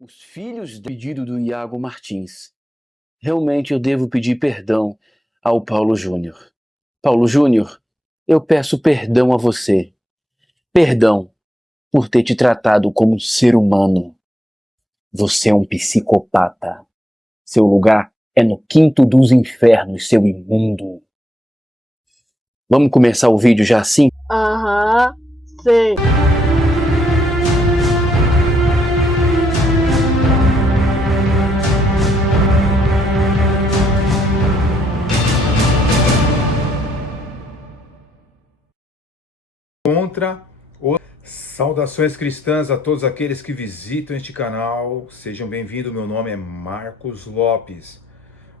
Os filhos do pedido do Iago Martins. Realmente eu devo pedir perdão ao Paulo Júnior. Paulo Júnior, eu peço perdão a você. Perdão por ter te tratado como um ser humano. Você é um psicopata. Seu lugar é no quinto dos infernos, seu imundo. Vamos começar o vídeo já assim? Aham, sei. Contra o... Saudações cristãs a todos aqueles que visitam este canal. Sejam bem-vindos, meu nome é Marcos Lopes.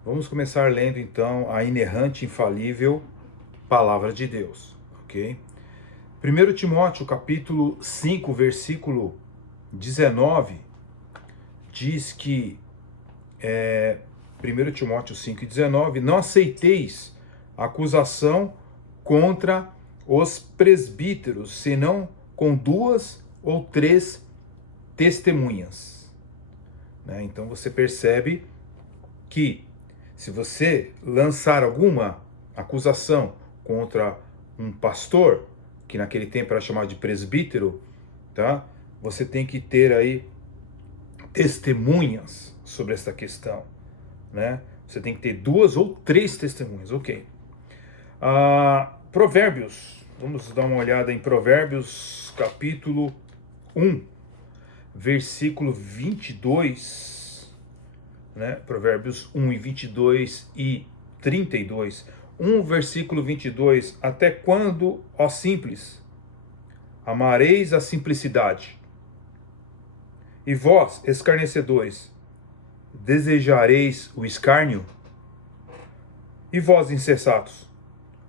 Vamos começar lendo então a inerrante, infalível Palavra de Deus, ok? 1 Timóteo capítulo 5, versículo 19, diz que 1 Timóteo 5,19, não aceiteis acusação contra os presbíteros, senão com 2 ou 3 testemunhas. Então você percebe que se você lançar alguma acusação contra um pastor, que naquele tempo era chamado de presbítero, tá? Você tem que ter aí testemunhas sobre essa questão, né? Você tem que ter 2 ou 3 testemunhas, ok. Provérbios, vamos dar uma olhada em Provérbios capítulo 1, versículo 22, né? Provérbios 1 e 22 e 32. 1 versículo 22, até quando, ó simples, amareis a simplicidade? E vós, escarnecedores, desejareis o escárnio? E vós, insensatos,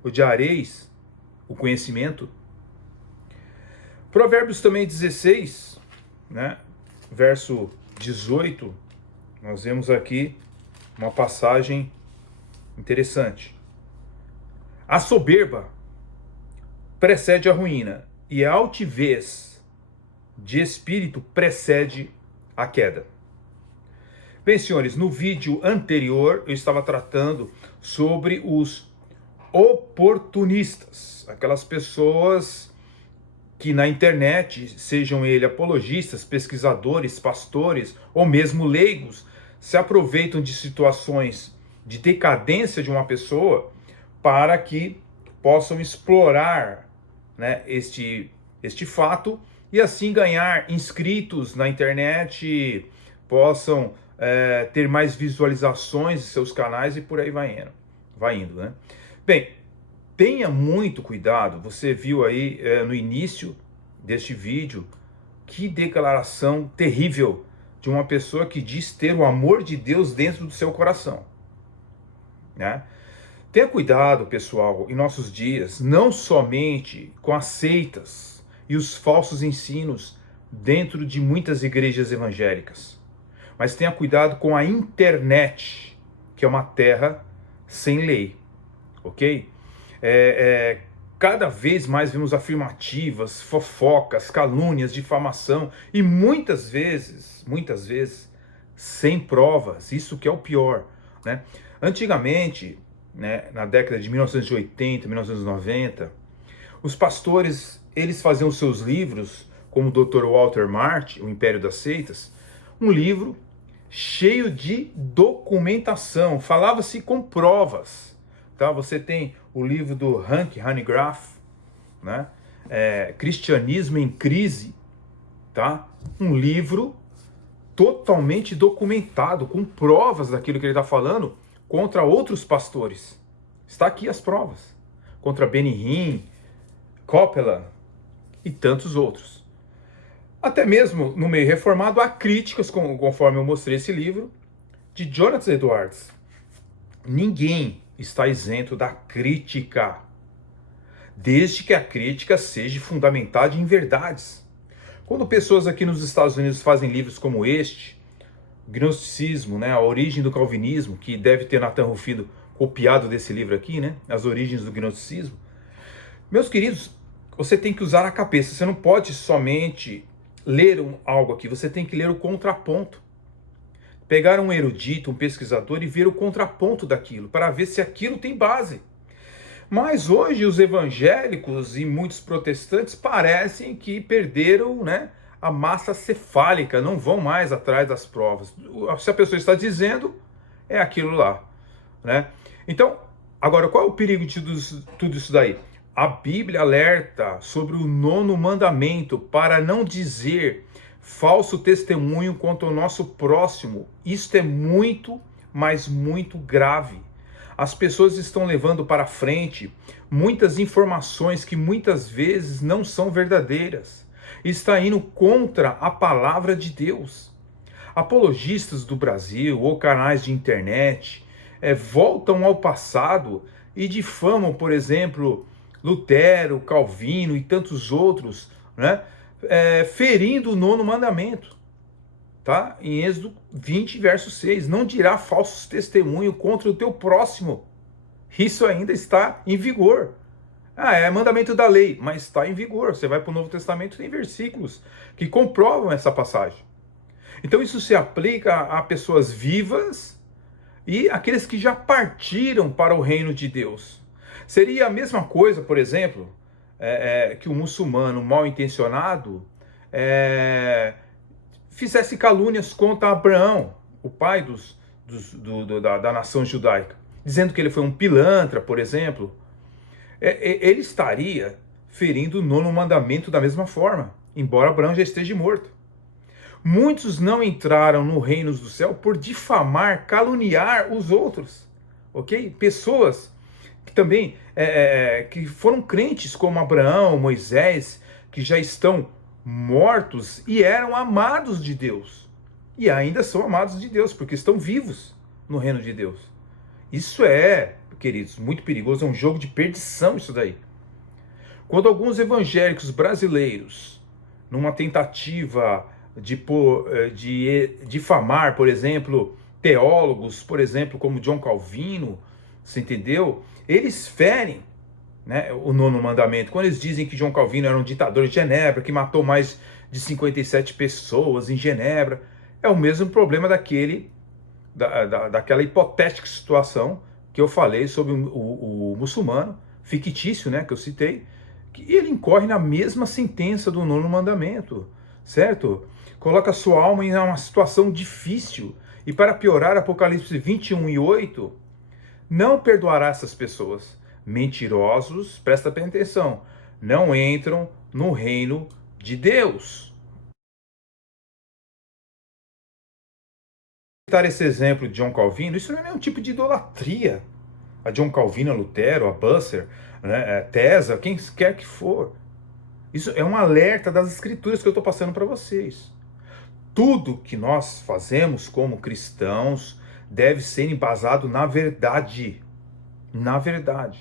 odiareis o conhecimento? Provérbios também 16, né, verso 18, nós vemos aqui uma passagem interessante. A soberba precede a ruína, e a altivez de espírito precede a queda. Bem, senhores, no vídeo anterior eu estava tratando sobre os oportunistas, aquelas pessoas que na internet, sejam eles apologistas, pesquisadores, pastores ou mesmo leigos, se aproveitam de situações de decadência de uma pessoa para que possam explorar, né, este fato e assim ganhar inscritos na internet, possam ter mais visualizações de seus canais e por aí vai indo, né? Bem, tenha muito cuidado. Você viu aí no início deste vídeo que declaração terrível de uma pessoa que diz ter o amor de Deus dentro do seu coração, né? Tenha cuidado, pessoal, em nossos dias, não somente com as seitas e os falsos ensinos dentro de muitas igrejas evangélicas, mas tenha cuidado com a internet, que é uma terra sem lei, ok? Cada vez mais vemos afirmativas, fofocas, calúnias, difamação e muitas vezes, sem provas, isso que é o pior, né? Antigamente, né, na década de 1980, 1990, os pastores, eles faziam seus livros, como o Dr. Walter Marty, O Império das Seitas, um livro cheio de documentação, falava-se com provas, tá? Você tem o livro do Hank Hanegraaff, né? Cristianismo em Crise, tá? Um livro totalmente documentado, com provas daquilo que ele está falando, contra outros pastores. Está aqui as provas. Contra Benny Hinn, Copeland e tantos outros. Até mesmo no meio reformado há críticas, conforme eu mostrei esse livro, de Jonathan Edwards. Ninguém está isento da crítica, desde que a crítica seja fundamentada em verdades. Quando pessoas aqui nos Estados Unidos fazem livros como este, Gnosticismo, né, a origem do calvinismo, que deve ter Nathan Rufino copiado desse livro aqui, né, As Origens do Gnosticismo. Meus queridos, você tem que usar a cabeça, você não pode somente ler algo aqui, você tem que ler o contraponto. Pegar um erudito, um pesquisador e ver o contraponto daquilo, para ver se aquilo tem base. Mas hoje os evangélicos e muitos protestantes parecem que perderam, né, a massa cefálica, não vão mais atrás das provas. Se a pessoa está dizendo, é aquilo lá, né? Então, agora, qual é o perigo de tudo isso daí? A Bíblia alerta sobre o 9º mandamento para não dizer falso testemunho contra o nosso próximo. Isto é muito, mas muito grave. As pessoas estão levando para frente muitas informações que muitas vezes não são verdadeiras. Está indo contra a palavra de Deus. Apologistas do Brasil ou canais de internet voltam ao passado e difamam, por exemplo, Lutero, Calvino e tantos outros, né? Ferindo o 9º mandamento, tá? Em Êxodo 20, verso 6, não dirá falsos testemunho contra o teu próximo. Isso ainda está em vigor. É mandamento da lei, mas está em vigor. Você vai para o Novo Testamento, tem versículos que comprovam essa passagem. Então isso se aplica a pessoas vivas e aqueles que já partiram para o reino de Deus. Seria a mesma coisa, por exemplo, que um muçulmano mal intencionado fizesse calúnias contra Abraão, o pai da nação judaica, dizendo que ele foi um pilantra, por exemplo. Ele estaria ferindo o 9º mandamento da mesma forma, embora Abraão já esteja morto. Muitos não entraram no reino do céu por difamar, caluniar os outros, ok? Pessoas que também que foram crentes como Abraão, Moisés, que já estão mortos e eram amados de Deus. E ainda são amados de Deus, porque estão vivos no reino de Deus. Isso queridos, muito perigoso, é um jogo de perdição isso daí. Quando alguns evangélicos brasileiros, numa tentativa de difamar, por exemplo, teólogos, por exemplo, como John Calvino, você entendeu? Eles ferem, né, o 9º mandamento. Quando eles dizem que John Calvino era um ditador de Genebra, que matou mais de 57 pessoas em Genebra, é o mesmo problema daquela hipotética situação que eu falei sobre o muçulmano fictício, né, que eu citei, que ele incorre na mesma sentença do 9º mandamento, certo? Coloca sua alma em uma situação difícil. E para piorar, Apocalipse 21:8, não perdoará essas pessoas. Mentirosos, presta bem atenção, não entram no reino de Deus. Citar esse exemplo de John Calvino, isso não é nenhum tipo de idolatria. A John Calvino, a Lutero, a Busser, né, a Tesa, quem quer que for. Isso é um alerta das escrituras que eu estou passando para vocês. Tudo que nós fazemos como cristãos deve ser embasado na verdade. Na verdade.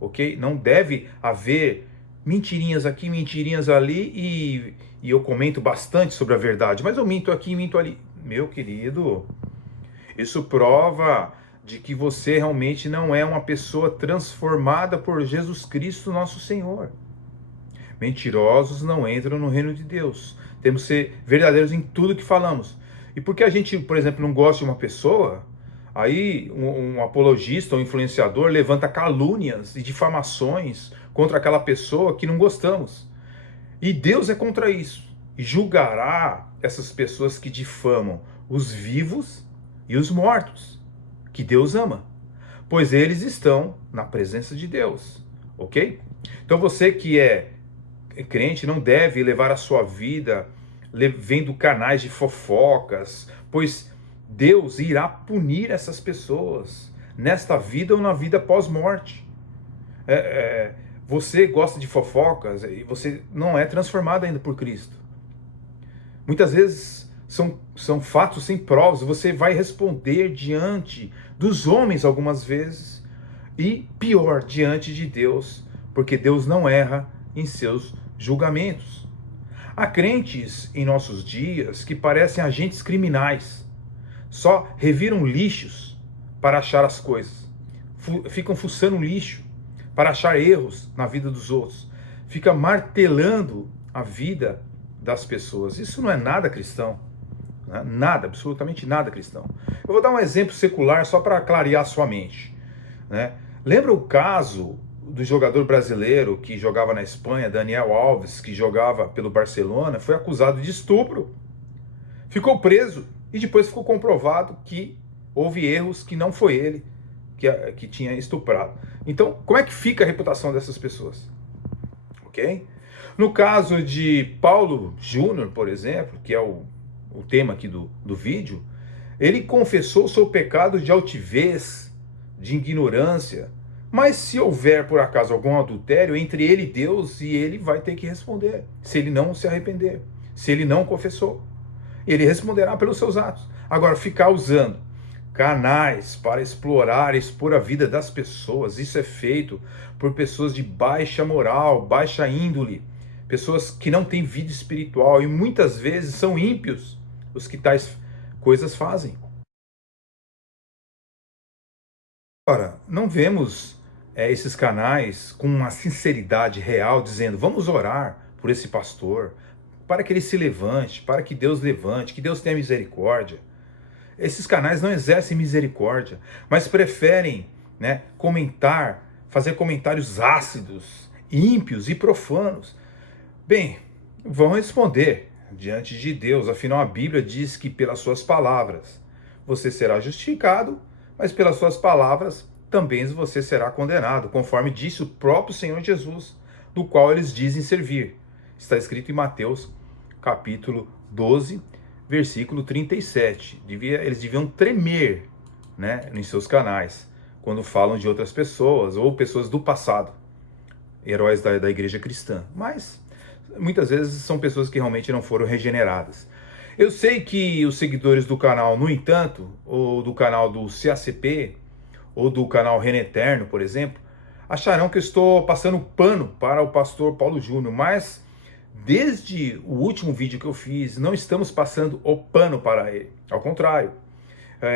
Ok? Não deve haver mentirinhas aqui, mentirinhas ali, e eu comento bastante sobre a verdade, mas eu minto aqui, minto ali. Meu querido, isso prova de que você realmente não é uma pessoa transformada por Jesus Cristo, nosso Senhor. Mentirosos não entram no reino de Deus. Temos que ser verdadeiros em tudo que falamos. E porque a gente, por exemplo, não gosta de uma pessoa, aí um apologista ou influenciador levanta calúnias e difamações contra aquela pessoa que não gostamos. E Deus é contra isso. E julgará essas pessoas que difamam os vivos e os mortos, que Deus ama, pois eles estão na presença de Deus, ok? Então você que é crente não deve levar a sua vida vendo canais de fofocas, pois Deus irá punir essas pessoas nesta vida ou na vida pós-morte. Você gosta de fofocas e você não é transformado ainda por Cristo. Muitas vezes são fatos sem provas, você vai responder diante dos homens algumas vezes e pior, diante de Deus, porque Deus não erra em seus julgamentos. Há crentes em nossos dias que parecem agentes criminais, só reviram lixos para achar as coisas, ficam fuçando lixo para achar erros na vida dos outros, fica martelando a vida das pessoas. Isso não é nada cristão. Né? Nada, absolutamente nada cristão. Eu vou dar um exemplo secular só para clarear sua mente. Né? Lembra o caso do jogador brasileiro que jogava na Espanha, Daniel Alves, que jogava pelo Barcelona, foi acusado de estupro, ficou preso e depois ficou comprovado que houve erros, que não foi ele que tinha estuprado. Então, como é que fica a reputação dessas pessoas? Ok? No caso de Paulo Júnior, por exemplo, que é o tema aqui do vídeo, ele confessou seu pecado de altivez, de ignorância, mas se houver por acaso algum adultério entre ele e Deus, e ele vai ter que responder, se ele não se arrepender, se ele não confessou, ele responderá pelos seus atos. Agora, ficar usando canais para explorar, expor a vida das pessoas, isso é feito por pessoas de baixa moral, baixa índole, pessoas que não têm vida espiritual e muitas vezes são ímpios os que tais coisas fazem. Ora, não vemos esses canais com uma sinceridade real, dizendo, vamos orar por esse pastor, para que ele se levante, para que Deus levante, que Deus tenha misericórdia. Esses canais não exercem misericórdia, mas preferem, né, fazer comentários ácidos, ímpios e profanos. Bem, vão responder diante de Deus, afinal a Bíblia diz que pelas suas palavras você será justificado, mas pelas suas palavras também você será condenado, conforme disse o próprio Senhor Jesus, do qual eles dizem servir. Está escrito em Mateus capítulo 12, versículo 37. Eles deviam tremer, né, em seus canais, quando falam de outras pessoas, ou pessoas do passado, heróis da igreja cristã. Mas, muitas vezes, são pessoas que realmente não foram regeneradas. Eu sei que os seguidores do canal, no entanto, ou do canal do CACP, ou do canal Reino Eterno, por exemplo, acharão que eu estou passando pano para o pastor Paulo Júnior, mas desde o último vídeo que eu fiz, não estamos passando o pano para ele. Ao contrário,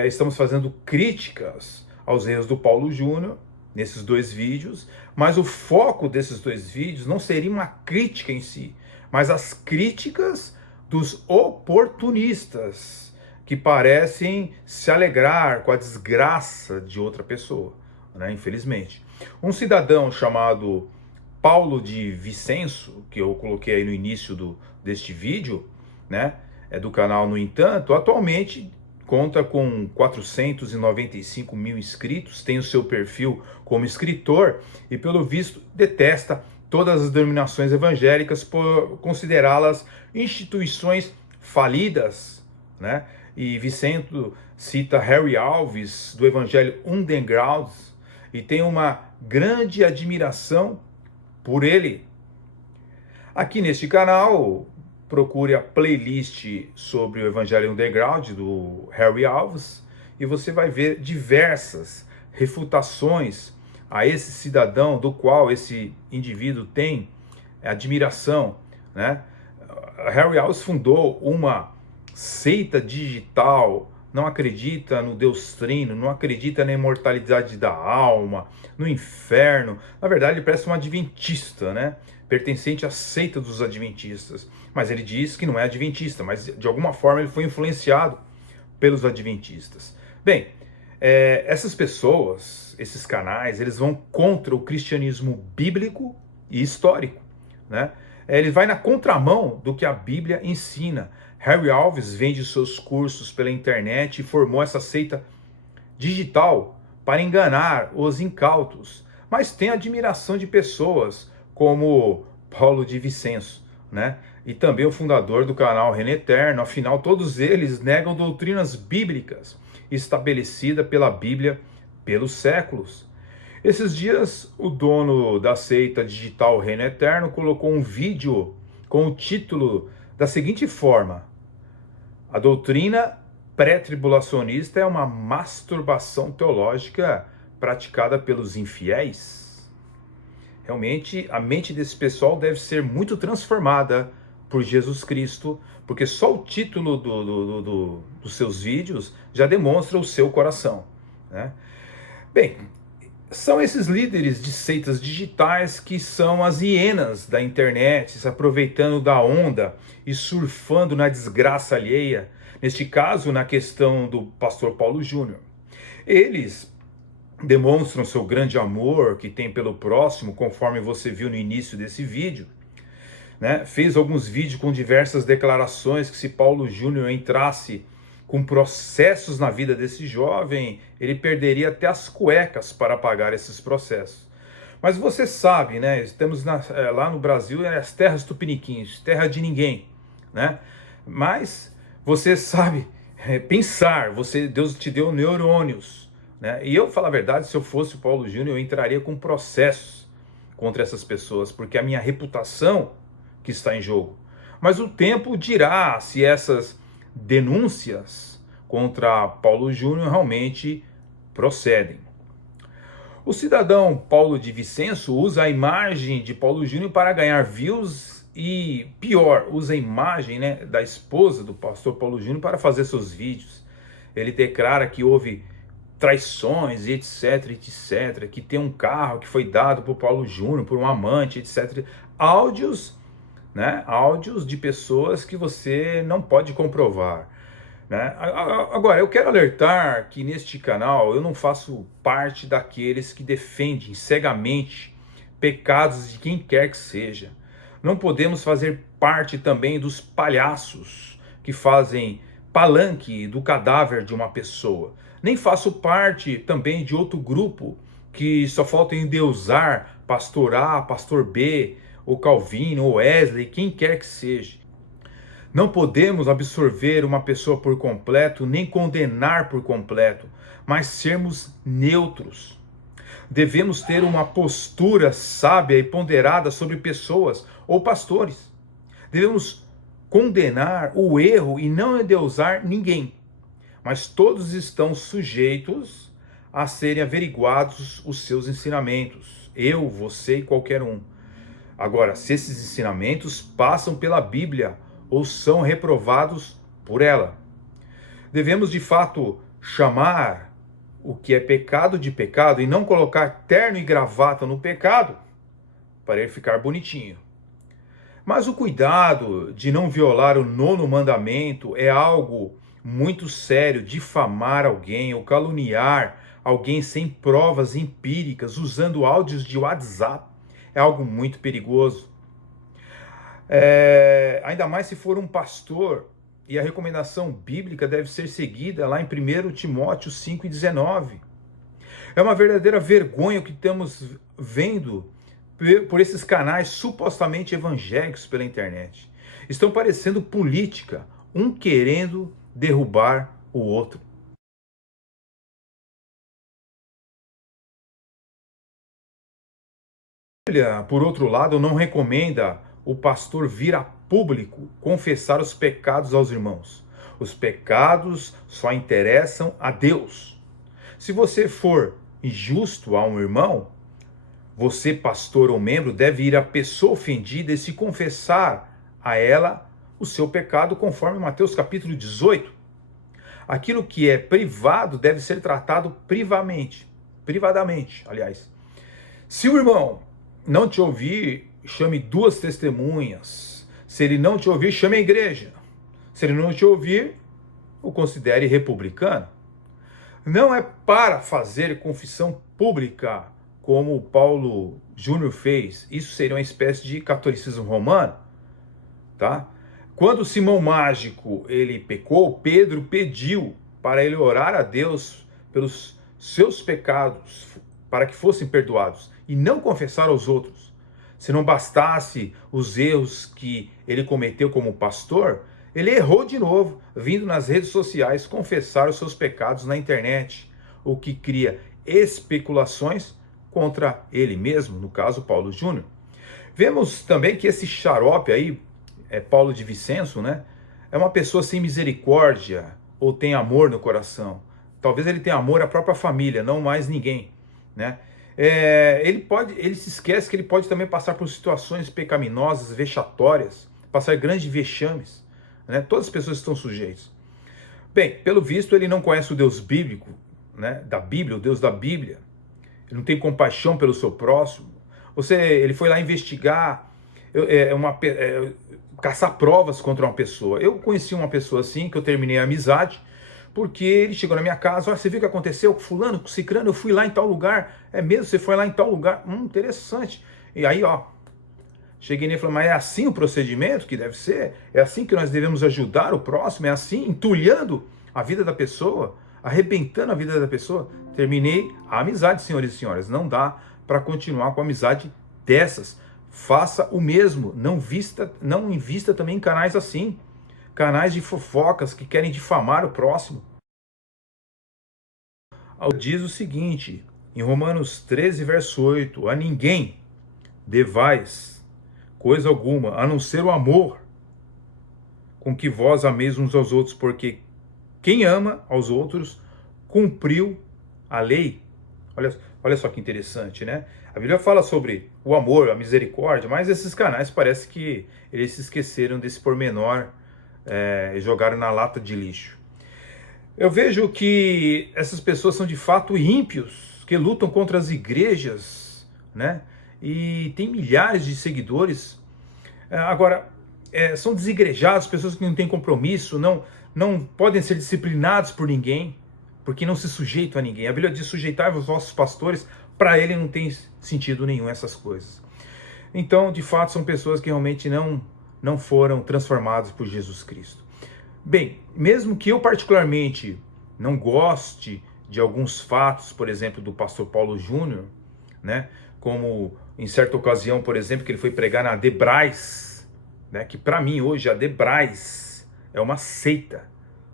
estamos fazendo críticas aos erros do Paulo Júnior, nesses dois vídeos, mas o foco desses dois vídeos não seria uma crítica em si, mas as críticas dos oportunistas, que parecem se alegrar com a desgraça de outra pessoa, né, infelizmente. Um cidadão chamado Paulo de Vicenço, que eu coloquei aí no início deste vídeo, né, do canal, no entanto, atualmente conta com 495 mil inscritos, tem o seu perfil como escritor e, pelo visto, detesta todas as denominações evangélicas por considerá-las instituições falidas, né? E Vicento cita Harry Alves, do Evangelho Underground, e tem uma grande admiração por ele. Aqui neste canal, procure a playlist sobre o Evangelho Underground do Harry Alves e você vai ver diversas refutações a esse cidadão, do qual esse indivíduo tem admiração, né? Harry Alves fundou uma seita digital, não acredita no Deus Trino, não acredita na imortalidade da alma, no inferno. Na verdade, ele parece um adventista, né? Pertencente à seita dos adventistas. Mas ele diz que não é adventista, mas de alguma forma ele foi influenciado pelos adventistas. Bem, essas pessoas, esses canais, eles vão contra o cristianismo bíblico e histórico, né? Ele vai na contramão do que a Bíblia ensina. Harry Alves vende seus cursos pela internet e formou essa seita digital para enganar os incautos, mas tem admiração de pessoas como Paulo de Vicenço, né? E também o fundador do canal Reino Eterno. Afinal, todos eles negam doutrinas bíblicas estabelecidas pela Bíblia pelos séculos. Esses dias, o dono da seita digital Reino Eterno colocou um vídeo com o título da seguinte forma: a doutrina pré-tribulacionista é uma masturbação teológica praticada pelos infiéis. Realmente, a mente desse pessoal deve ser muito transformada por Jesus Cristo, porque só o título dos seus vídeos já demonstra o seu coração, né? Bem, São esses líderes de seitas digitais que são as hienas da internet, se aproveitando da onda e surfando na desgraça alheia, neste caso na questão do pastor Paulo Júnior. Eles demonstram seu grande amor que tem pelo próximo, conforme você viu no início desse vídeo, né? Fez alguns vídeos com diversas declarações que se Paulo Júnior entrasse com processos na vida desse jovem, ele perderia até as cuecas para pagar esses processos. Mas você sabe, né? Estamos lá no Brasil, as terras tupiniquins, terra de ninguém, né? Mas você sabe pensar, Deus te deu neurônios, né? E eu, falar a verdade, se eu fosse o Paulo Júnior, eu entraria com processos contra essas pessoas, porque é a minha reputação que está em jogo. Mas o tempo dirá se essas denúncias contra Paulo Júnior realmente procedem. O cidadão Paulo de Vicenço usa a imagem de Paulo Júnior para ganhar views e, pior, usa a imagem, né, da esposa do pastor Paulo Júnior para fazer seus vídeos. Ele declara que houve traições e etc, etc, que tem um carro que foi dado por Paulo Júnior, por um amante, etc. Áudios, né? Áudios de pessoas que você não pode comprovar, né? Agora, eu quero alertar que neste canal eu não faço parte daqueles que defendem cegamente pecados de quem quer que seja. Não podemos fazer parte também dos palhaços que fazem palanque do cadáver de uma pessoa. Nem faço parte também de outro grupo que só falta endeusar pastor A, pastor B, ou Calvino, ou Wesley, quem quer que seja. Não podemos absorver uma pessoa por completo, nem condenar por completo, mas sermos neutros. Devemos ter uma postura sábia e ponderada sobre pessoas ou pastores. Devemos condenar o erro e não endeusar ninguém, mas todos estão sujeitos a serem averiguados os seus ensinamentos. Eu, você e qualquer um. Agora, se esses ensinamentos passam pela Bíblia ou são reprovados por ela. Devemos, de fato, chamar o que é pecado de pecado e não colocar terno e gravata no pecado para ele ficar bonitinho. Mas o cuidado de não violar o 9º mandamento é algo muito sério. Difamar alguém ou caluniar alguém sem provas empíricas, usando áudios de WhatsApp, é algo muito perigoso. Ainda mais se for um pastor, e a recomendação bíblica deve ser seguida lá em 1 Timóteo 5,19. É uma verdadeira vergonha o que estamos vendo por esses canais supostamente evangélicos pela internet. Estão parecendo política, um querendo derrubar o outro. A Bíblia, por outro lado, não recomenda o pastor vir a público confessar os pecados aos irmãos. Os pecados só interessam a Deus. Se você for injusto a um irmão, você, pastor ou membro, deve ir à pessoa ofendida e se confessar a ela o seu pecado, conforme Mateus capítulo 18. Aquilo que é privado deve ser tratado privadamente, aliás. Se o irmão não te ouvir, chame 2 testemunhas. Se ele não te ouvir, chame a igreja. Se ele não te ouvir, o considere republicano. Não é para fazer confissão pública, como o Paulo Júnior fez. Isso seria uma espécie de catolicismo romano, tá? Quando Simão Mágico ele pecou, Pedro pediu para ele orar a Deus pelos seus pecados, para que fossem perdoados, e não confessar aos outros. Se não bastasse os erros que ele cometeu como pastor, ele errou de novo, vindo nas redes sociais confessar os seus pecados na internet, o que cria especulações contra ele mesmo, no caso Paulo Júnior. Vemos também que esse xarope aí, Paulo de Vicenço, né, é uma pessoa sem misericórdia ou tem amor no coração. Talvez ele tenha amor à própria família, não mais ninguém, né? Ele se esquece que ele pode também passar por situações pecaminosas, vexatórias, passar grandes vexames, né? Todas as pessoas estão sujeitas. Bem, pelo visto ele não conhece o Deus bíblico, né, da Bíblia, o Deus da Bíblia. ele não tem compaixão pelo seu próximo. Ele foi lá investigar, caçar provas contra uma pessoa. Eu conheci uma pessoa assim, que eu terminei a amizade, porque ele chegou na minha casa: olha, você viu o que aconteceu com fulano, com cicrano? Eu fui lá em tal lugar. É mesmo? Você foi lá em tal lugar? Interessante. E aí, cheguei nele e falei: mas é assim o procedimento que deve ser? É assim que nós devemos ajudar o próximo? É assim, entulhando a vida da pessoa, arrebentando a vida da pessoa? Terminei a amizade, senhores e senhoras. Não dá para continuar com a amizade dessas. Faça o mesmo. Não invista também em canais assim. Canais de fofocas que querem difamar o próximo. Diz o seguinte, em Romanos 13, verso 8: a ninguém devais coisa alguma, a não ser o amor com que vós ameis uns aos outros, porque quem ama aos outros cumpriu a lei. Olha só que interessante, né? A Bíblia fala sobre o amor, a misericórdia, mas esses canais parece que eles se esqueceram desse pormenor e jogaram na lata de lixo. Eu vejo que essas pessoas são de fato ímpios, que lutam contra as igrejas, né? E tem milhares de seguidores. Agora, são desigrejados, pessoas que não têm compromisso, não podem ser disciplinados por ninguém, porque não se sujeitam a ninguém. A Bíblia diz: sujeitai os vossos pastores. Para ele não tem sentido nenhum essas coisas. Então, de fato, são pessoas que realmente não foram transformadas por Jesus Cristo. Bem, mesmo que eu particularmente não goste de alguns fatos, por exemplo, do pastor Paulo Júnior, né? Como em certa ocasião, por exemplo, que ele foi pregar na Debrais, né? Que para mim hoje a Debrais é uma seita,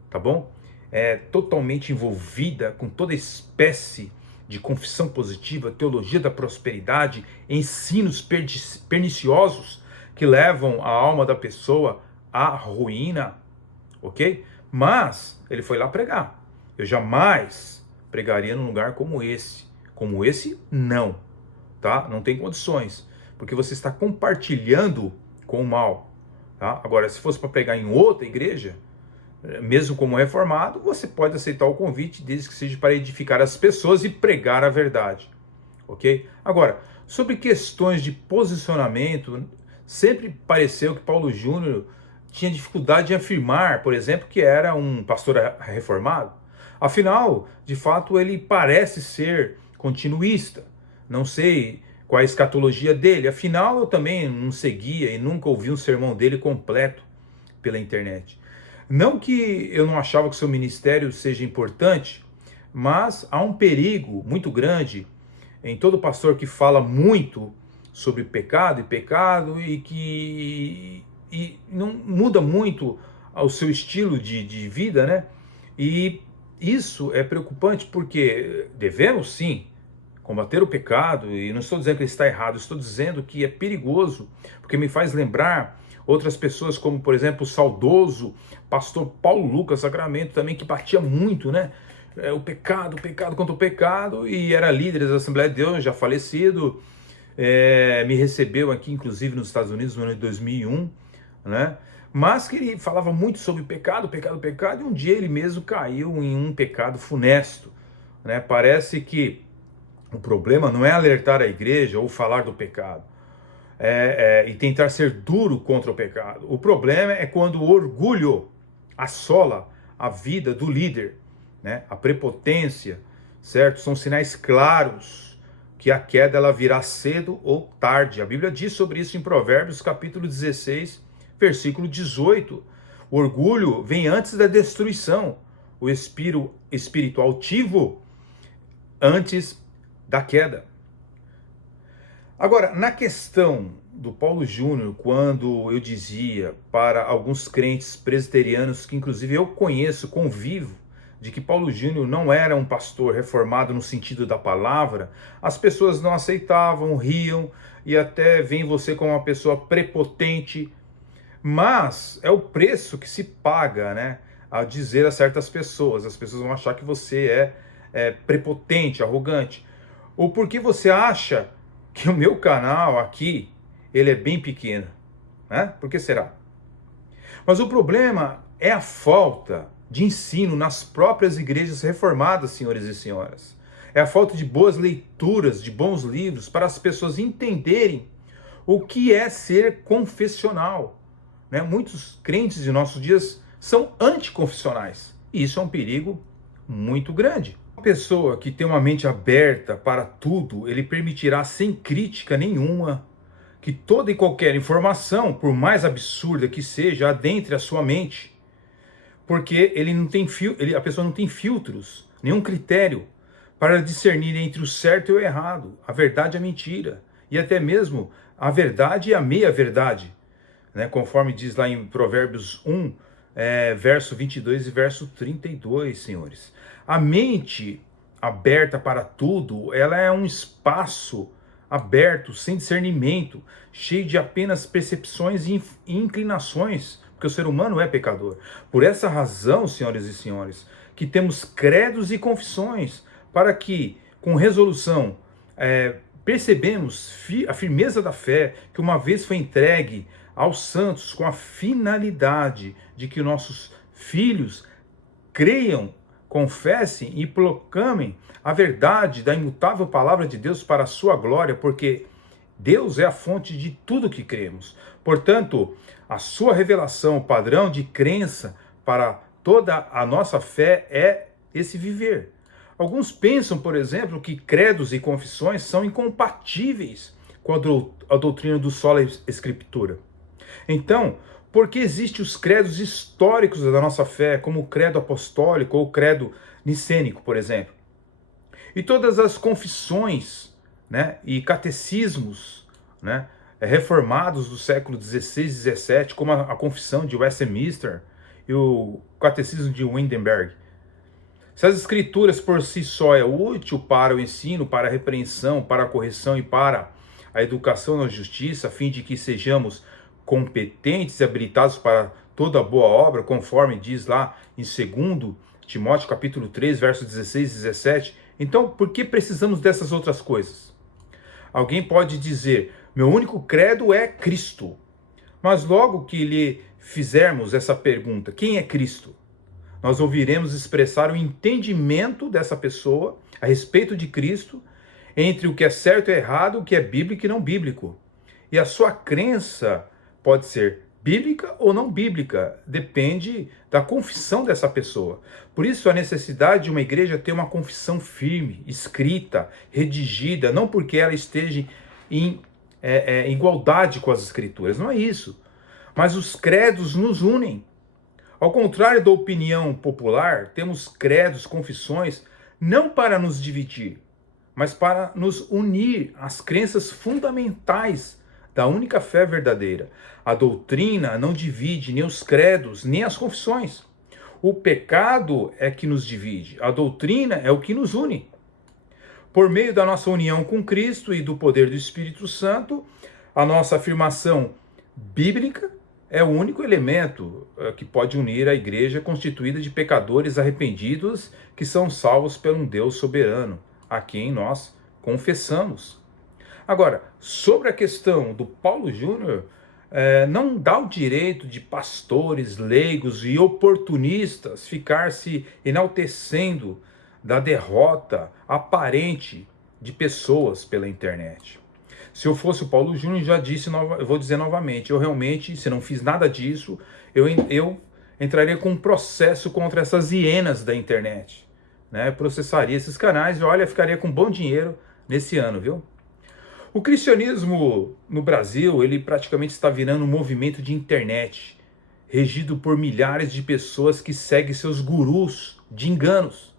tá bom? É totalmente envolvida com toda espécie de confissão positiva, teologia da prosperidade, ensinos perniciosos que levam a alma da pessoa à ruína, ok? Mas ele foi lá pregar. Eu jamais pregaria num lugar como esse. Como esse, não. Tá? Não tem condições. Porque você está compartilhando com o mal. Tá? Agora, se fosse para pregar em outra igreja, mesmo como reformado, você pode aceitar o convite, desde que seja para edificar as pessoas e pregar a verdade. Ok? Agora, sobre questões de posicionamento, sempre pareceu que Paulo Júnior tinha dificuldade de afirmar, por exemplo, que era um pastor reformado. Afinal, de fato, ele parece ser continuista. Não sei qual a escatologia dele. Afinal, eu também não seguia e nunca ouvi um sermão dele completo pela internet. Não que eu não achava que seu ministério seja importante, mas há um perigo muito grande em todo pastor que fala muito sobre pecado e que não muda muito o seu estilo de vida, né? E isso é preocupante porque devemos sim combater o pecado, e não estou dizendo que ele está errado, estou dizendo que é perigoso, porque me faz lembrar outras pessoas, como por exemplo o saudoso pastor Paulo Lucas Sacramento, também, que batia muito, né? O pecado contra o pecado, e era líder da Assembleia de Deus, já falecido, me recebeu aqui, inclusive nos Estados Unidos, no ano de 2001, né? Mas que ele falava muito sobre pecado, e um dia ele mesmo caiu em um pecado funesto, né? Parece que o problema não é alertar a igreja ou falar do pecado, e tentar ser duro contra o pecado. O problema é quando o orgulho assola a vida do líder, né? A prepotência, certo? São sinais claros que a queda ela virá cedo ou tarde. A Bíblia diz sobre isso em Provérbios, capítulo 16, versículo 18. O orgulho vem antes da destruição, o espírito altivo antes da queda. Agora, na questão do Paulo Júnior, quando eu dizia para alguns crentes presbiterianos, que inclusive eu conheço, convivo, de que Paulo Júnior não era um pastor reformado no sentido da palavra, as pessoas não aceitavam, riam e até veem você como uma pessoa prepotente. Mas é o preço que se paga, né, a dizer a certas pessoas. As pessoas vão achar que você é prepotente, arrogante. Ou porque você acha que o meu canal aqui, ele é bem pequeno, né? Por que será? Mas o problema é a falta de ensino nas próprias igrejas reformadas, senhores e senhoras. é a falta de boas leituras, de bons livros, para as pessoas entenderem o que é ser confessional, né? Muitos crentes de nossos dias são anticonfessionais, e isso é um perigo muito grande. Uma pessoa que tem uma mente aberta para tudo, ele permitirá sem crítica nenhuma que toda e qualquer informação, por mais absurda que seja, adentre a sua mente, porque ele não tem a pessoa não tem filtros, nenhum critério para discernir entre o certo e o errado, a verdade e a mentira, e até mesmo a verdade e a meia-verdade, né? Conforme diz lá em Provérbios 1, verso 22 e verso 32, senhores. A mente aberta para tudo, ela é um espaço aberto, sem discernimento, cheio de apenas percepções e inclinações, porque o ser humano é pecador. Por essa razão, senhoras e senhores, que temos credos e confissões, para que, com resolução, percebemos a firmeza da fé, que uma vez foi entregue aos santos com a finalidade de que nossos filhos creiam, confessem e proclamem a verdade da imutável palavra de Deus para a sua glória, porque Deus é a fonte de tudo que cremos. Portanto, a sua revelação, o padrão de crença para toda a nossa fé é esse viver. Alguns pensam, por exemplo, que credos e confissões são incompatíveis com a doutrina do sola escritura. Então, por que existem os credos históricos da nossa fé, como o credo apostólico ou o credo nicênico, por exemplo? E todas as confissões, né, e catecismos, né, reformados do século XVI e XVII, como a confissão de Westminster e o catecismo de Wittenberg. Se as escrituras por si só é útil para o ensino, para a repreensão, para a correção e para a educação na justiça, a fim de que sejamos competentes e habilitados para toda boa obra, conforme diz lá em 2 Timóteo capítulo 3, versos 16 e 17, então por que precisamos dessas outras coisas? Alguém pode dizer, meu único credo é Cristo. Mas logo que lhe fizermos essa pergunta, quem é Cristo? Nós ouviremos expressar o entendimento dessa pessoa a respeito de Cristo, entre o que é certo e errado, o que é bíblico e não bíblico. E a sua crença pode ser bíblica ou não bíblica, depende da confissão dessa pessoa. Por isso a necessidade de uma igreja ter uma confissão firme, escrita, redigida, não porque ela esteja em igualdade com as escrituras, não é isso. Mas os credos nos unem. Ao contrário da opinião popular, temos credos, confissões, não para nos dividir, mas para nos unir às crenças fundamentais da única fé verdadeira. A doutrina não divide nem os credos, nem as confissões. O pecado é que nos divide, a doutrina é o que nos une. Por meio da nossa união com Cristo e do poder do Espírito Santo, a nossa afirmação bíblica é o único elemento que pode unir a igreja constituída de pecadores arrependidos que são salvos por um Deus soberano, a quem nós confessamos. Agora, sobre a questão do Paulo Júnior, não dá o direito de pastores, leigos e oportunistas ficar se enaltecendo da derrota aparente de pessoas pela internet. Se eu fosse o Paulo Júnior, já disse, eu vou dizer novamente, eu realmente, se não fiz nada disso, eu entraria com um processo contra essas hienas da internet, né? Processaria esses canais e, olha, ficaria com bom dinheiro nesse ano, viu? O cristianismo no Brasil, ele praticamente está virando um movimento de internet, regido por milhares de pessoas que seguem seus gurus de enganos.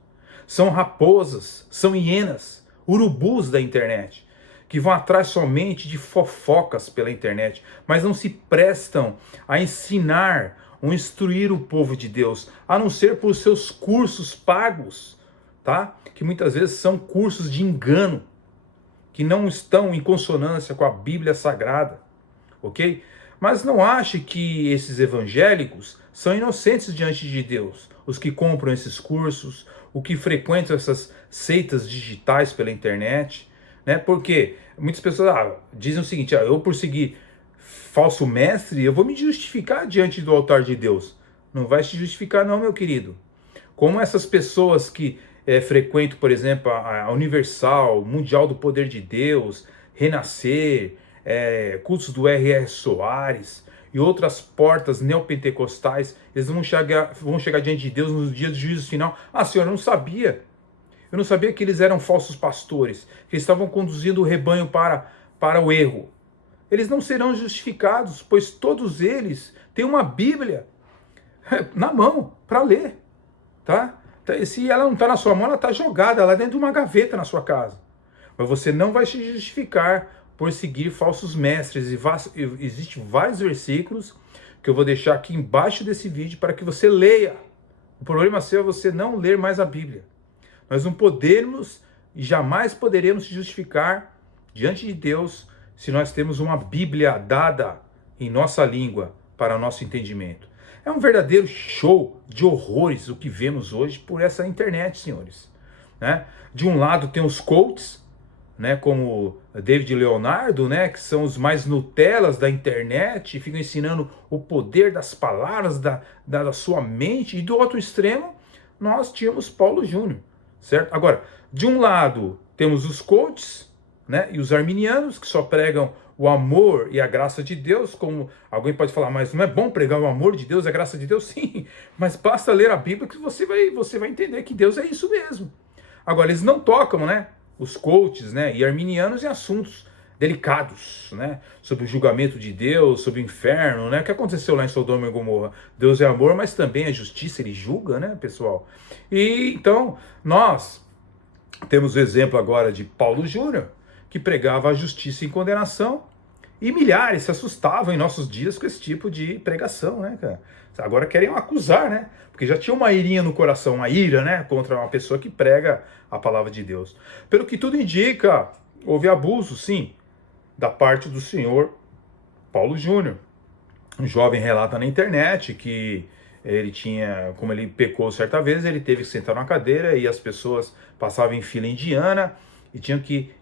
São raposas, são hienas, urubus da internet, que vão atrás somente de fofocas pela internet, mas não se prestam a ensinar ou instruir o povo de Deus, a não ser por seus cursos pagos, tá? Que muitas vezes são cursos de engano, que não estão em consonância com a Bíblia Sagrada, ok? Mas não ache que esses evangélicos são inocentes diante de Deus, os que compram esses cursos, os que frequentam essas seitas digitais pela internet, né? Porque muitas pessoas dizem o seguinte, eu por seguir falso mestre, eu vou me justificar diante do altar de Deus. Não vai se justificar não, meu querido. Como essas pessoas que frequento, por exemplo, a Universal, Mundial do Poder de Deus, Renascer, cultos do R.R. Soares e outras portas neopentecostais, eles vão chegar diante de Deus nos dias do juízo final. Ah, Senhor, eu não sabia. Eu não sabia que eles eram falsos pastores, que eles estavam conduzindo o rebanho para o erro. Eles não serão justificados, pois todos eles têm uma Bíblia na mão para ler, tá? Se ela não está na sua mão, ela está jogada lá dentro de uma gaveta na sua casa. Mas você não vai se justificar por seguir falsos mestres. E existem vários versículos que eu vou deixar aqui embaixo desse vídeo para que você leia. O problema seu é você não ler mais a Bíblia. Nós não podemos e jamais poderemos se justificar diante de Deus se nós temos uma Bíblia dada em nossa língua para nosso entendimento. É um verdadeiro show de horrores o que vemos hoje por essa internet, senhores. Né? De um lado tem os coaches, né, como David Leonardo, né, que são os mais Nutellas da internet, ficam ensinando o poder das palavras, da sua mente. E do outro extremo, nós tínhamos Paulo Júnior, certo? Agora, de um lado, temos os coaches, né, e os arminianos, que só pregam o amor e a graça de Deus. Como alguém pode falar, mas não é bom pregar o amor de Deus, a graça de Deus? Sim, mas basta ler a Bíblia que você vai entender que Deus é isso mesmo. Agora, eles não tocam, né, os coaches, né, e arminianos em assuntos delicados, né, sobre o julgamento de Deus, sobre o inferno, né, o que aconteceu lá em Sodoma e Gomorra. Deus é amor, mas também é justiça, ele julga, né, pessoal? E então, nós temos o exemplo agora de Paulo Júnior, que pregava a justiça em condenação, e milhares se assustavam em nossos dias com esse tipo de pregação, né, cara? Agora querem acusar, né? Porque já tinha uma irinha no coração, uma ira, né, contra uma pessoa que prega a palavra de Deus. Pelo que tudo indica, houve abuso, sim, da parte do senhor Paulo Júnior. Um jovem relata na internet que ele tinha, como ele pecou certa vez, ele teve que sentar numa cadeira e as pessoas passavam em fila indiana e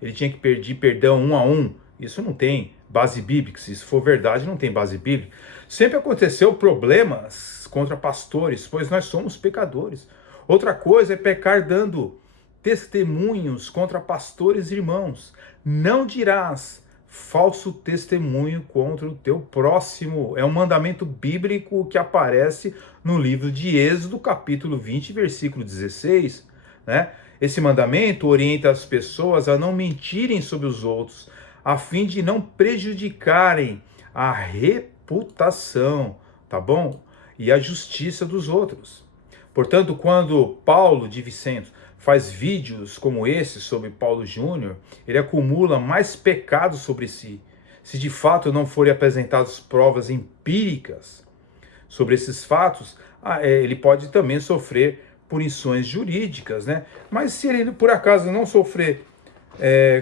ele tinha que pedir perdão um a um. Isso não tem base bíblica. Se isso for verdade, não tem base bíblica. Sempre aconteceu problemas contra pastores, pois nós somos pecadores. Outra coisa é pecar dando testemunhos contra pastores e irmãos. Não dirás falso testemunho contra o teu próximo. É um mandamento bíblico que aparece no livro de Êxodo, capítulo 20, versículo 16, né? Esse mandamento orienta as pessoas a não mentirem sobre os outros, a fim de não prejudicarem a reputação, tá bom? E a justiça dos outros. Portanto, quando Paulo de Vicento faz vídeos como esse sobre Paulo Júnior, ele acumula mais pecados sobre si. Se de fato não forem apresentadas provas empíricas sobre esses fatos, ele pode também sofrer punições jurídicas, né? Mas se ele por acaso não sofrer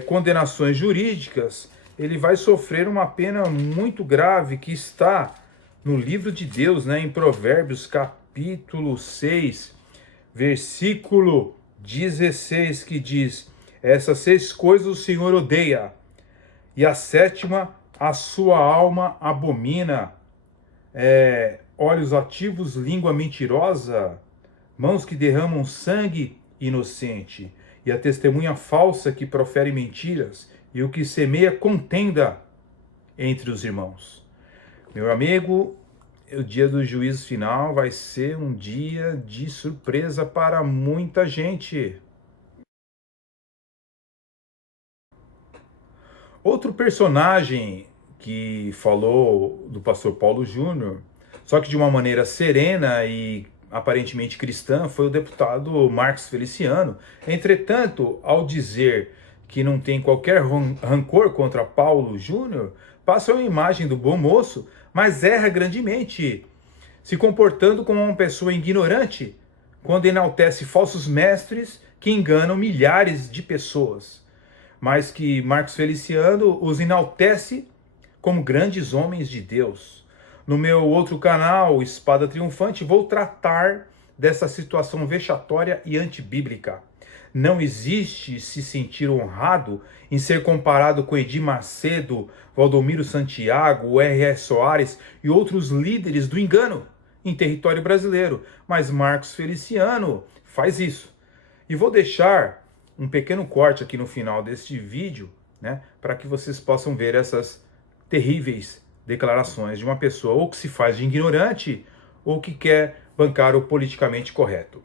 condenações jurídicas, ele vai sofrer uma pena muito grave que está no livro de Deus, né? Em Provérbios capítulo 6, versículo 16, que diz: essas 6 coisas o Senhor odeia, e a 7ª a sua alma abomina: olhos ativos, língua mentirosa, mãos que derramam sangue inocente, e a testemunha falsa que profere mentiras, e o que semeia contenda entre os irmãos. Meu amigo, o dia do juízo final vai ser um dia de surpresa para muita gente. Outro personagem que falou do pastor Paulo Júnior, só que de uma maneira serena e aparentemente cristã, foi o deputado Marcos Feliciano. Entretanto, ao dizer que não tem qualquer rancor contra Paulo Júnior, passa uma imagem do bom moço, mas erra grandemente, se comportando como uma pessoa ignorante, quando enaltece falsos mestres que enganam milhares de pessoas, mas que Marcos Feliciano os enaltece como grandes homens de Deus. No meu outro canal, Espada Triunfante, vou tratar dessa situação vexatória e antibíblica. Não existe se sentir honrado em ser comparado com Edir Macedo, Valdomiro Santiago, R.R. Soares e outros líderes do engano em território brasileiro. Mas Marcos Feliciano faz isso. E vou deixar um pequeno corte aqui no final deste vídeo, né, para que vocês possam ver essas terríveis declarações de uma pessoa ou que se faz de ignorante ou que quer bancar o politicamente correto.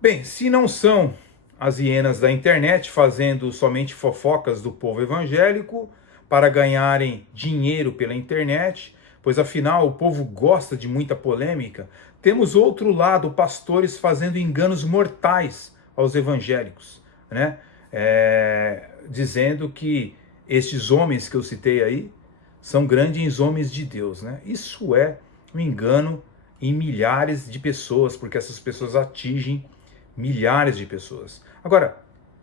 Bem, se não são as hienas da internet fazendo somente fofocas do povo evangélico para ganharem dinheiro pela internet, pois afinal o povo gosta de muita polêmica, temos outro lado, pastores fazendo enganos mortais aos evangélicos, né? Dizendo que estes homens que eu citei aí são grandes homens de Deus, né? Isso é um engano em milhares de pessoas, porque essas pessoas atingem milhares de pessoas. Agora,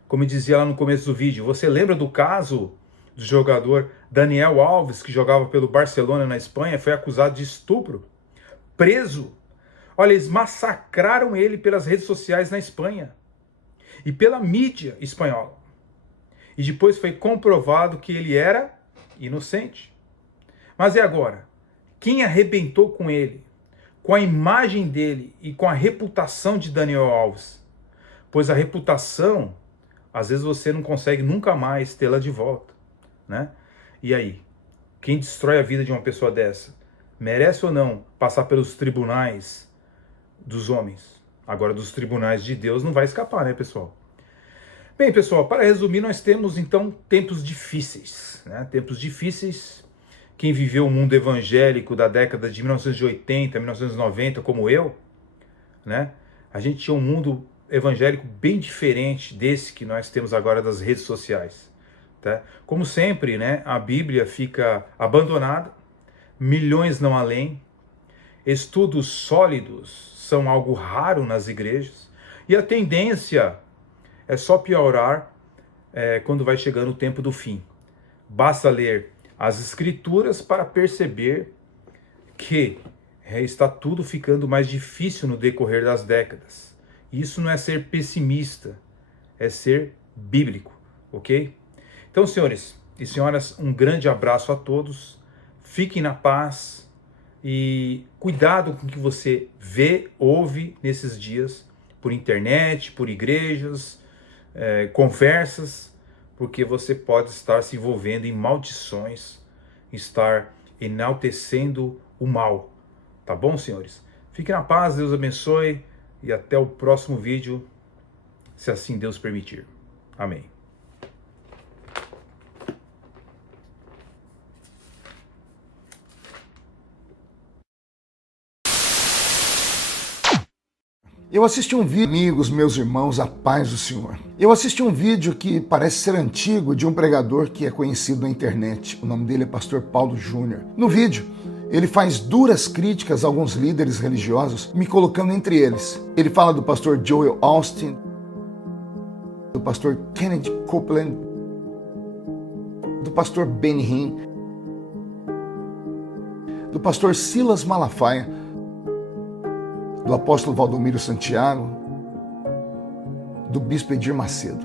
como eu dizia lá no começo do vídeo, você lembra do caso do jogador Daniel Alves, que jogava pelo Barcelona na Espanha, foi acusado de estupro, preso. Olha, eles massacraram ele pelas redes sociais na Espanha e pela mídia espanhola. E depois foi comprovado que ele era inocente. Mas e agora? Quem arrebentou com ele, com a imagem dele e com a reputação de Daniel Alves? Pois a reputação, às vezes você não consegue nunca mais tê-la de volta, né? E aí? Quem destrói a vida de uma pessoa dessa, merece ou não passar pelos tribunais dos homens? Agora, dos tribunais de Deus não vai escapar, né, pessoal? Bem, pessoal, para resumir, nós temos, então, tempos difíceis, né? Tempos difíceis. Quem viveu o mundo evangélico da década de 1980, 1990, como eu, né? A gente tinha um mundo evangélico bem diferente desse que nós temos agora das redes sociais, tá? Como sempre, né, a Bíblia fica abandonada, milhões não há além, estudos sólidos são algo raro nas igrejas, e a tendência é só piorar quando vai chegando o tempo do fim. Basta ler as Escrituras para perceber que está tudo ficando mais difícil no decorrer das décadas. Isso não é ser pessimista, é ser bíblico, ok? Então, senhores e senhoras, um grande abraço a todos, fiquem na paz e cuidado com o que você vê, ouve nesses dias, por internet, por igrejas, conversas, porque você pode estar se envolvendo em maldições, estar enaltecendo o mal. Tá bom, senhores? Fiquem na paz, Deus abençoe e até o próximo vídeo, se assim Deus permitir. Amém. Eu assisti um vídeo, amigos, meus irmãos, a paz do Senhor. Eu assisti um vídeo que parece ser antigo de um pregador que é conhecido na internet. O nome dele é Pastor Paulo Júnior. No vídeo, ele faz duras críticas a alguns líderes religiosos, me colocando entre eles. Ele fala do pastor Joel Austin, do pastor Kenneth Copeland, do pastor Benny Hinn, do pastor Silas Malafaia, do apóstolo Valdomiro Santiago, do bispo Edir Macedo.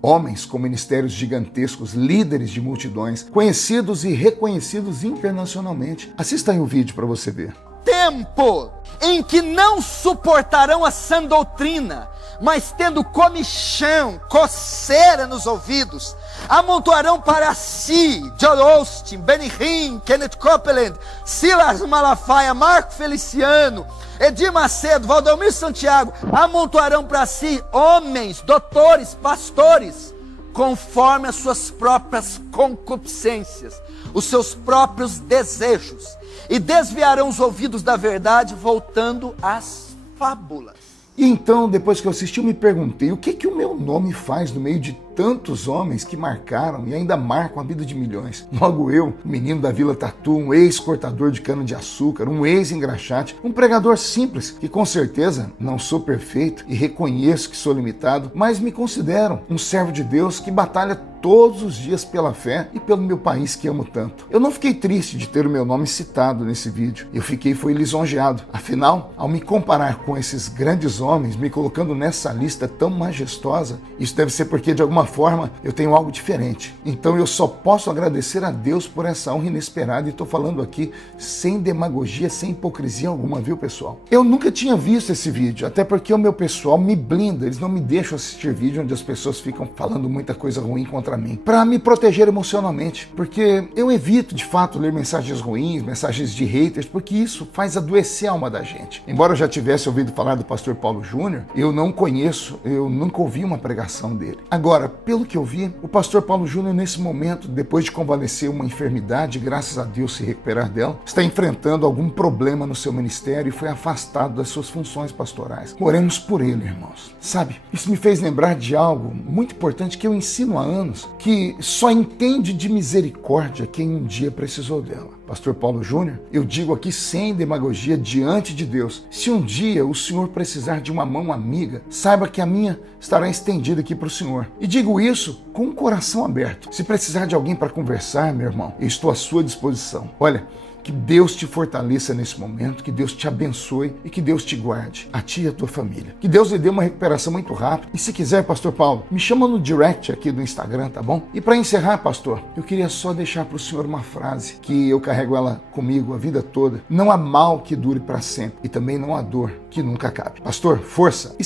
Homens com ministérios gigantescos, líderes de multidões, conhecidos e reconhecidos internacionalmente. Assista aí o vídeo para você ver. Tempo em que não suportarão a sã doutrina, mas tendo comichão, coceira nos ouvidos, amontoarão para si Joel Austin, Benny Hinn, Kenneth Copeland, Silas Malafaia, Marco Feliciano, Edir Macedo, Valdomiro Santiago, amontoarão para si homens, doutores, pastores, conforme as suas próprias concupiscências, os seus próprios desejos, e desviarão os ouvidos da verdade, voltando às fábulas. E então, depois que eu assisti, eu me perguntei o que o meu nome faz no meio de tantos homens que marcaram e ainda marcam a vida de milhões. Logo eu, menino da Vila Tatu, um ex-cortador de cana-de-açúcar, um ex-engraxate, um pregador simples, que com certeza não sou perfeito e reconheço que sou limitado, mas me considero um servo de Deus que batalha todos os dias pela fé e pelo meu país que amo tanto. Eu não fiquei triste de ter o meu nome citado nesse vídeo. Eu fui lisonjeado. Afinal, ao me comparar com esses grandes homens, me colocando nessa lista tão majestosa, isso deve ser porque de alguma forma eu tenho algo diferente. Então eu só posso agradecer a Deus por essa honra inesperada, e estou falando aqui sem demagogia, sem hipocrisia alguma, viu, pessoal? Eu nunca tinha visto esse vídeo, até porque o meu pessoal me blinda, eles não me deixam assistir vídeo onde as pessoas ficam falando muita coisa ruim contra mim, para me proteger emocionalmente, porque eu evito de fato ler mensagens ruins, mensagens de haters, porque isso faz adoecer a alma da gente. Embora eu já tivesse ouvido falar do pastor Paulo Júnior, eu não conheço, eu nunca ouvi uma pregação dele. Agora, pelo que eu vi, o pastor Paulo Júnior nesse momento, depois de convalescer uma enfermidade, graças a Deus se recuperar dela, está enfrentando algum problema no seu ministério e foi afastado das suas funções pastorais. Oremos por ele, irmãos. Sabe, isso me fez lembrar de algo muito importante que eu ensino há anos, que só entende de misericórdia quem um dia precisou dela. Pastor Paulo Júnior, eu digo aqui sem demagogia diante de Deus, se um dia o senhor precisar de uma mão amiga, saiba que a minha estará estendida aqui para o senhor. E digo isso com o coração aberto. Se precisar de alguém para conversar, meu irmão, eu estou à sua disposição. Olha, que Deus te fortaleça nesse momento, que Deus te abençoe e que Deus te guarde, a ti e a tua família. Que Deus lhe dê uma recuperação muito rápida. E se quiser, pastor Paulo, me chama no direct aqui do Instagram, tá bom? E para encerrar, pastor, eu queria só deixar para o senhor uma frase que eu carrego ela comigo a vida toda. Não há mal que dure para sempre e também não há dor que nunca acabe. Pastor, força!